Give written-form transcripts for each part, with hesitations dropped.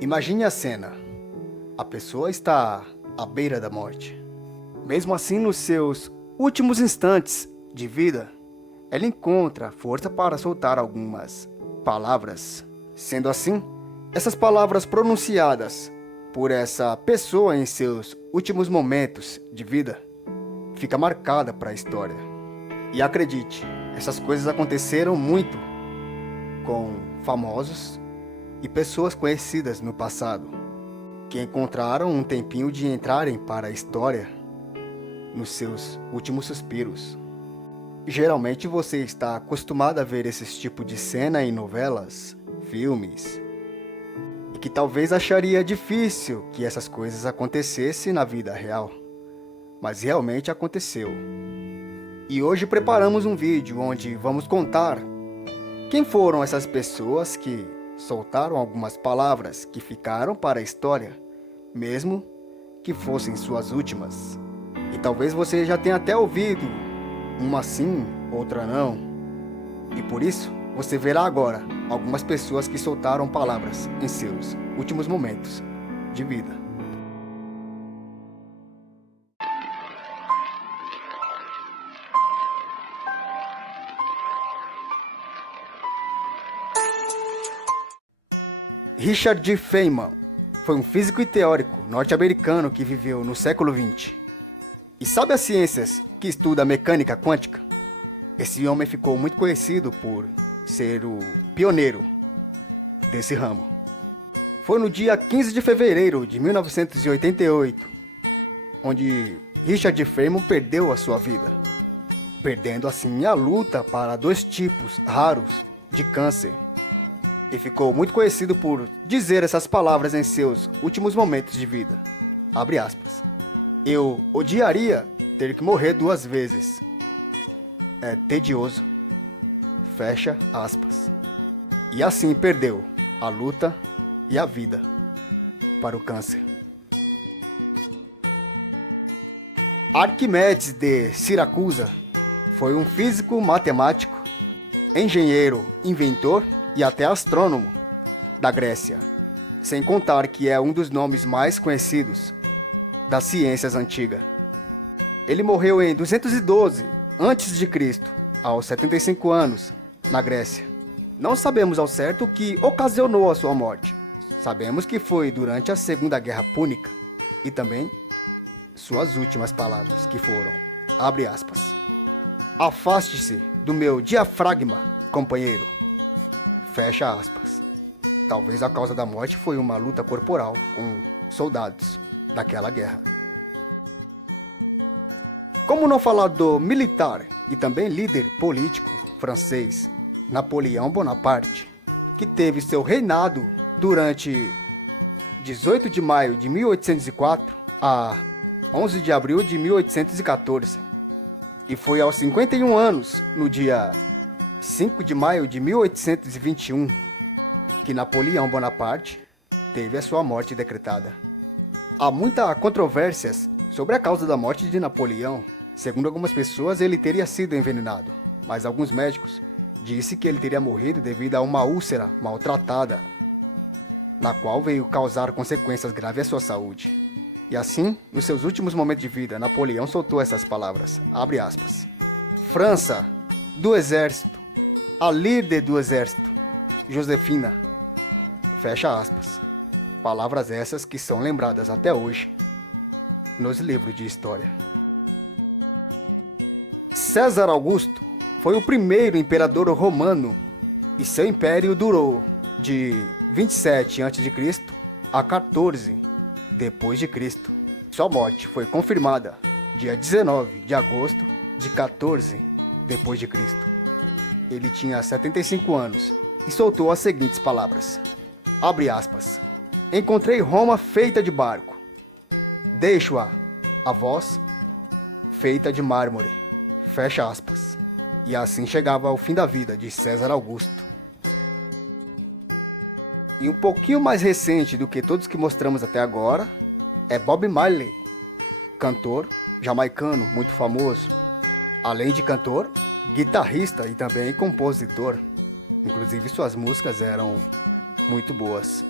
Imagine a cena. A pessoa está à beira da morte. Mesmo assim, nos seus últimos instantes de vida, ela encontra força para soltar algumas palavras. Sendo assim, essas palavras pronunciadas por essa pessoa em seus últimos momentos de vida fica marcada para a história. E acredite, essas coisas aconteceram muito com famosos e pessoas conhecidas no passado, que encontraram um tempinho de entrarem para a história nos seus últimos suspiros. Geralmente você está acostumado a ver esse tipo de cena em novelas, filmes, e que talvez acharia difícil que essas coisas acontecessem na vida real, mas realmente aconteceu. E hoje preparamos um vídeo onde vamos contar quem foram essas pessoas que soltaram algumas palavras que ficaram para a história, mesmo que fossem suas últimas. E talvez você já tenha até ouvido uma sim, outra não. E por isso, você verá agora algumas pessoas que soltaram palavras em seus últimos momentos de vida. Richard G. Feynman foi um físico e teórico norte-americano que viveu no século XX. E sabe as ciências que estuda a mecânica quântica? Esse homem ficou muito conhecido por ser o pioneiro desse ramo. Foi no dia 15 de fevereiro de 1988, onde Richard Feynman perdeu a sua vida, perdendo assim a luta para 2 tipos raros de câncer. E ficou muito conhecido por dizer essas palavras em seus últimos momentos de vida. Abre aspas. Eu odiaria ter que morrer 2 vezes. É tedioso. Fecha aspas. E assim perdeu a luta e a vida para o câncer. Arquimedes de Siracusa foi um físico matemático, engenheiro, inventor e até astrônomo da Grécia, sem contar que é um dos nomes mais conhecidos das ciências antigas. Ele morreu em 212 a.C., aos 75 anos, na Grécia. Não sabemos ao certo o que ocasionou a sua morte. Sabemos que foi durante a Segunda Guerra Púnica e também suas últimas palavras, que foram, abre aspas, afaste-se do meu diafragma, companheiro. Fecha aspas. Talvez a causa da morte foi uma luta corporal com soldados daquela guerra. Como não falar do militar e também líder político francês Napoleão Bonaparte, que teve seu reinado durante 18 de maio de 1804 a 11 de abril de 1814. E foi aos 51 anos, no dia 5 de maio de 1821, que Napoleão Bonaparte teve a sua morte decretada. Há muitas controvérsias sobre a causa da morte de Napoleão. Segundo algumas pessoas, ele teria sido envenenado, mas alguns médicos disseram que ele teria morrido devido a uma úlcera maltratada, na qual veio causar consequências graves à sua saúde. E assim, nos seus últimos momentos de vida, Napoleão soltou essas palavras, abre aspas, França, do exército, a líder do exército, Josefina, fecha aspas. Palavras essas que são lembradas até hoje nos livros de história. César Augusto foi o primeiro imperador romano e seu império durou de 27 a.C. a 14 depois de Cristo. Sua morte foi confirmada dia 19 de agosto de 14 depois de Cristo. Ele tinha 75 anos e soltou as seguintes palavras. Abre aspas. Encontrei Roma feita de barco. Deixo-a a vós feita de mármore. Fecha aspas. E assim chegava ao fim da vida de César Augusto. E um pouquinho mais recente do que todos que mostramos até agora é Bob Marley, cantor jamaicano muito famoso. Além de cantor, guitarrista e também compositor. Inclusive suas músicas eram muito boas.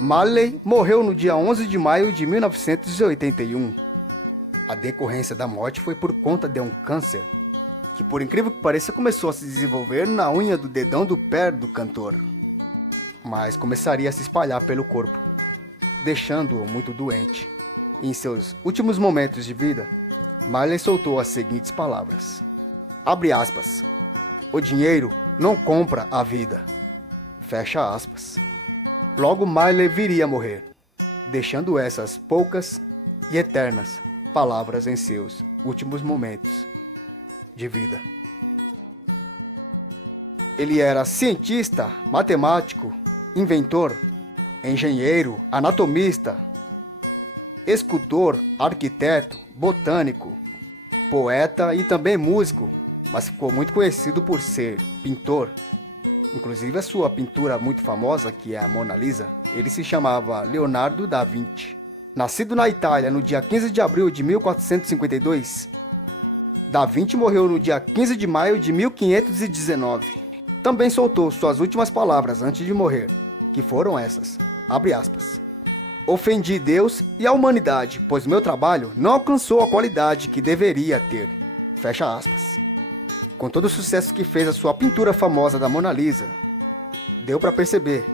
Marley morreu no dia 11 de maio de 1981. A decorrência da morte foi por conta de um câncer, que por incrível que pareça começou a se desenvolver na unha do dedão do pé do cantor, mas começaria a se espalhar pelo corpo, deixando-o muito doente. Em seus últimos momentos de vida, Marley soltou as seguintes palavras. Abre aspas. O dinheiro não compra a vida. Fecha aspas. Logo Marley viria a morrer, deixando essas poucas e eternas palavras em seus últimos momentos de vida. Ele era cientista, matemático, inventor, engenheiro, anatomista, escultor, arquiteto, botânico, poeta e também músico, mas ficou muito conhecido por ser pintor. Inclusive a sua pintura muito famosa, que é a Mona Lisa, ele se chamava Leonardo da Vinci. Nascido na Itália no dia 15 de abril de 1452, Da Vinci morreu no dia 15 de maio de 1519. Também soltou suas últimas palavras antes de morrer, que foram essas, abre aspas. Ofendi Deus e a humanidade, pois meu trabalho não alcançou a qualidade que deveria ter. Fecha aspas. Com todo o sucesso que fez a sua pintura famosa da Mona Lisa, deu para perceber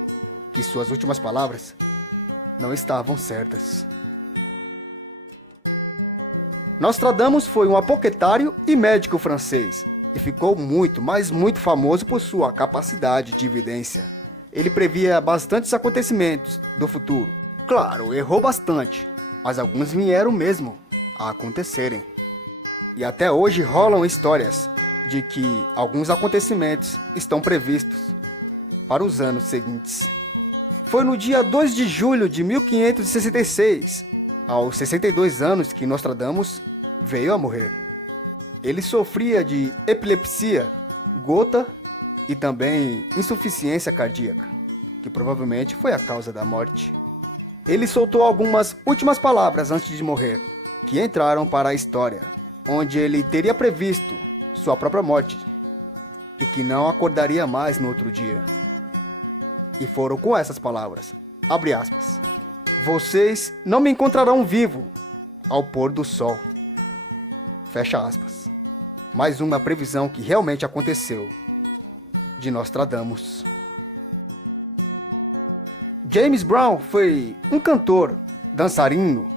que suas últimas palavras não estavam certas. Nostradamus foi um apoquetário e médico francês e ficou muito, mas muito famoso por sua capacidade de evidência. Ele previa bastantes acontecimentos do futuro. Claro, errou bastante, mas alguns vieram mesmo a acontecerem. E até hoje rolam histórias de que alguns acontecimentos estão previstos para os anos seguintes. Foi no dia 2 de julho de 1566, aos 62 anos, que Nostradamus veio a morrer. Ele sofria de epilepsia, gota e também insuficiência cardíaca, que provavelmente foi a causa da morte. Ele soltou algumas últimas palavras antes de morrer, que entraram para a história, onde ele teria previsto sua própria morte e que não acordaria mais no outro dia. E foram com essas palavras, abre aspas. Vocês não me encontrarão vivo ao pôr do sol. Fecha aspas. Mais uma previsão que realmente aconteceu de Nostradamus. James Brown foi um cantor, dançarino,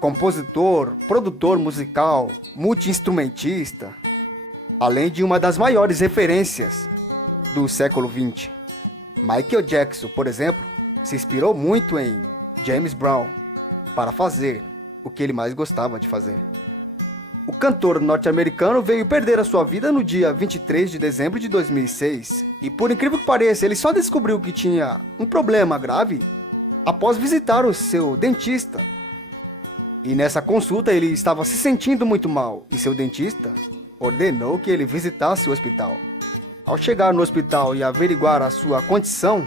compositor, produtor musical, multi-instrumentista, além de uma das maiores referências do século XX. Michael Jackson, por exemplo, se inspirou muito em James Brown para fazer o que ele mais gostava de fazer. O cantor norte-americano veio perder a sua vida no dia 23 de dezembro de 2006. E por incrível que pareça, ele só descobriu que tinha um problema grave após visitar o seu dentista. E nessa consulta ele estava se sentindo muito mal e seu dentista ordenou que ele visitasse o hospital. Ao chegar no hospital e averiguar a sua condição,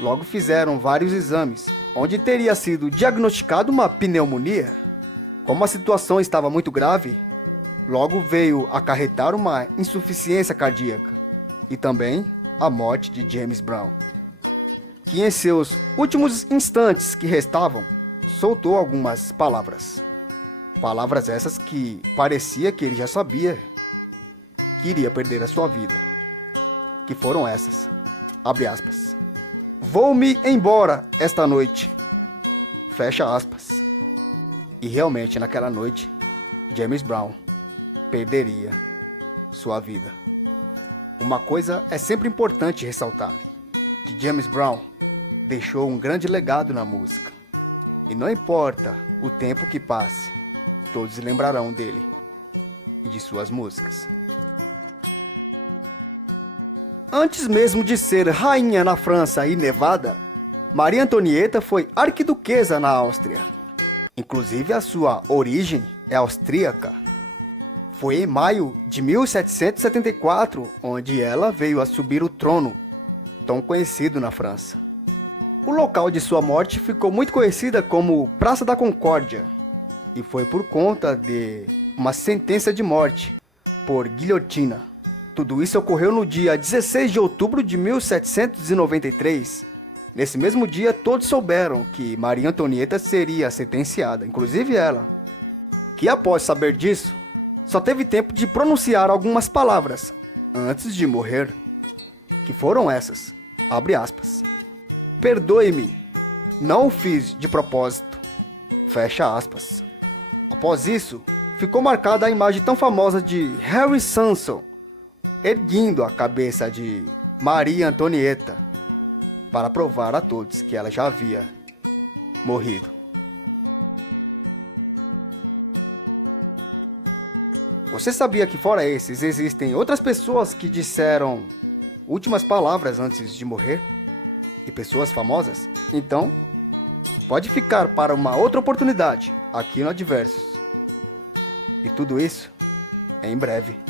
logo fizeram vários exames, onde teria sido diagnosticado uma pneumonia. Como a situação estava muito grave, logo veio acarretar uma insuficiência cardíaca e também a morte de James Brown, que em seus últimos instantes que restavam, soltou algumas palavras. Palavras essas que parecia que ele já sabia que iria perder a sua vida. Que foram essas, abre aspas. Vou-me embora esta noite. Fecha aspas. E realmente naquela noite, James Brown perderia sua vida. Uma coisa é sempre importante ressaltar, que James Brown deixou um grande legado na música. E não importa o tempo que passe, todos lembrarão dele e de suas músicas. Antes mesmo de ser rainha na França e Nevada, Maria Antonieta foi arquiduquesa na Áustria. Inclusive a sua origem é austríaca. Foi em maio de 1774 onde ela veio a subir o trono, tão conhecido na França. O local de sua morte ficou muito conhecida como Praça da Concórdia, e foi por conta de uma sentença de morte por guilhotina. Tudo isso ocorreu no dia 16 de outubro de 1793, Nesse mesmo dia, todos souberam que Maria Antonieta seria sentenciada, inclusive ela, que após saber disso, só teve tempo de pronunciar algumas palavras antes de morrer, que foram essas, abre aspas, perdoe-me, não o fiz de propósito, fecha aspas. Após isso, ficou marcada a imagem tão famosa de Harry Sanson erguendo a cabeça de Maria Antonieta para provar a todos que ela já havia morrido. Você sabia que fora esses existem outras pessoas que disseram últimas palavras antes de morrer? E pessoas famosas? Então, pode ficar para uma outra oportunidade aqui no Adversos. E tudo isso em breve.